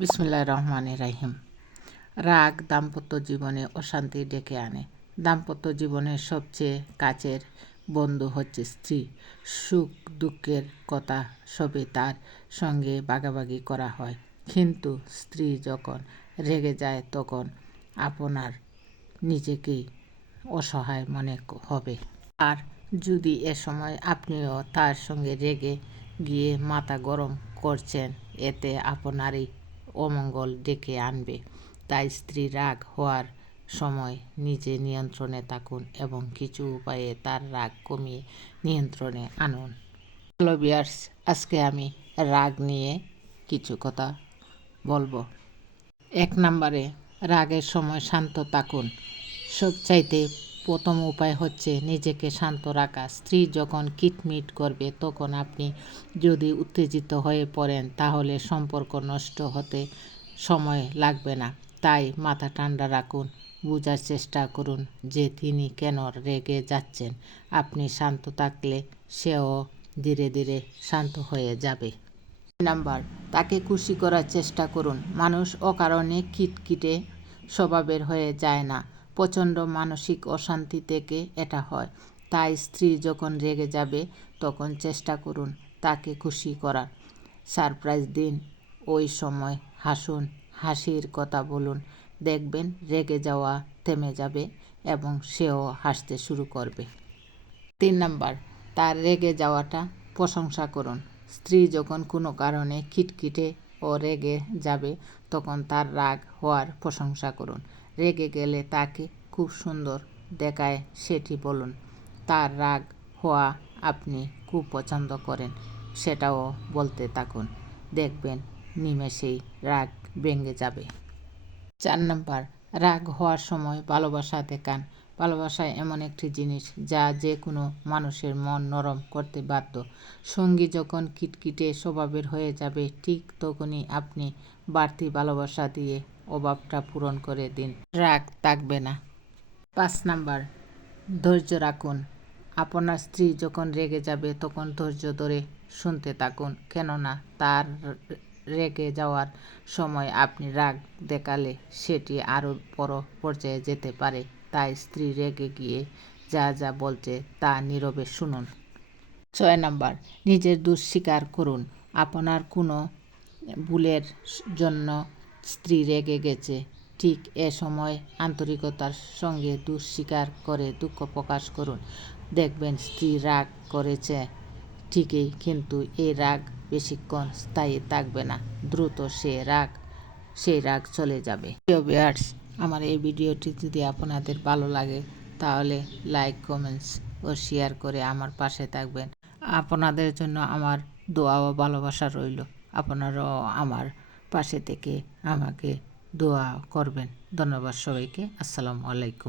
বিসমিল্লাহির রহমানির রহিম। রাগ দাম্পত্য জীবনে অশান্তি ডেকে আনে। দাম্পত্য জীবনের সবচেয়ে কাছের বন্ধু হচ্ছে স্ত্রী। সুখ দুঃখের কথা সবই তার সঙ্গে ভাগাভাগি করা হয়, কিন্তু স্ত্রী যখন রেগে যায় তখন আপনার নিজেকেই অসহায় মনে হবে। আর যদি এ সময় আপনিও তার সঙ্গে রেগে গিয়ে মাথা গরম করছেন, এতে আপনারই অমঙ্গল ডেকে আনবে। তাই স্ত্রী রাগ হওয়ার সময় নিজে নিয়ন্ত্রণে থাকুন এবং কিছু উপায়ে তার রাগ কমিয়ে নিয়ন্ত্রণে আনুন। হ্যালো ভিউয়ার্স, আজকে আমি রাগ নিয়ে কিছু কথা বলবো। 1 নম্বরে, রাগের সময় শান্ত থাকুন। সবচাইতে প্রথম উপায় হচ্ছে নিজেকে শান্ত রাখা। স্ত্রী যখন কিটমিট করবে তখন আপনি যদি উত্তেজিত হয়ে পড়েন তাহলে সম্পর্ক নষ্ট হতে সময় লাগবে না। তাই মাথা ঠান্ডা রাখুন, বোঝার চেষ্টা করুন যে তিনি কেন রেগে যাচ্ছেন। আপনি শান্ত থাকলে সেও ধীরে ধীরে শান্ত হয়ে যাবে। নাম্বার, তাকে খুশি করার চেষ্টা করুন। মানুষ অকারণে খিটখিটে স্বভাবের হয়ে যায় না, প্রচণ্ড মানসিক অশান্তি থেকে এটা হয়। তাই স্ত্রী যখন রেগে যাবে তখন চেষ্টা করুন তাকে খুশি করার। সারপ্রাইজ দিন, ওই সময় হাসুন, হাসির কথা বলুন, দেখবেন রেগে যাওয়া থেমে যাবে এবং সেও হাসতে শুরু করবে। 3 নাম্বার, তার রেগে যাওয়াটা প্রশংসা করুন। স্ত্রী যখন কোনো কারণে খিটখিটে ও রেগে যাবে তখন তার রাগ হওয়ার প্রশংসা করুন। রেগে গেলে তাকে খুব সুন্দর দেখায় সেটি বলুন। তার রাগ হওয়া আপনি খুব পছন্দ করেন সেটাও বলতে থাকুন, দেখবেন নিমেষেই রাগ ভেঙে যাবে। 4 নাম্বার, রাগ হওয়ার সময় ভালোবাসা দেখান। ভালোবাসা এমন একটি জিনিস যা যে কোনো মানুষের মন নরম করতে বাধ্য। সঙ্গী যখন খিটখিটে স্বভাবের হয়ে যাবে ঠিক তখনই আপনি বাড়তি ভালোবাসা দিয়ে অভাবটা পূরণ করে দিন, রাগ থাকবে না। 5 নাম্বার, ধৈর্য রাখুন। আপনার স্ত্রী যখন রেগে যাবে তখন ধৈর্য ধরে শুনতে থাকুন, কেননা তার রেগে যাওয়ার সময় আপনি রাগ দেখালে সেটি আরও বড় পর্যায়ে যেতে পারে। তাই স্ত্রী রেগে গিয়ে যা যা বলছে তা নীরবে শুনুন। 6 নাম্বার, নিজের দোষ স্বীকার করুন। আপনার কোনো ভুলের জন্য স্ত্রী রেগে গেছে, ঠিক এ সময় আন্তরিকতার সঙ্গে দোষ স্বীকার করে দুঃখ প্রকাশ করুন। দেখবেন স্ত্রী রাগ করেছে ঠিকই, কিন্তু এই রাগ বেশিক্ষণ স্থায়ী থাকবে না, দ্রুত সেই রাগ চলে যাবে। প্রিয় ভিউয়ার্স, আমার এই ভিডিওটি যদি আপনাদের ভালো লাগে তাহলে লাইক, কমেন্টস ও শেয়ার করে আমার পাশে থাকবেন। আপনাদের জন্য আমার দোয়া ও ভালোবাসা রইল। আপনারাও আমার পাশে থেকে আমাকে দোয়া করবেন। ধন্যবাদ সবাইকে। আসসালামু আলাইকুম।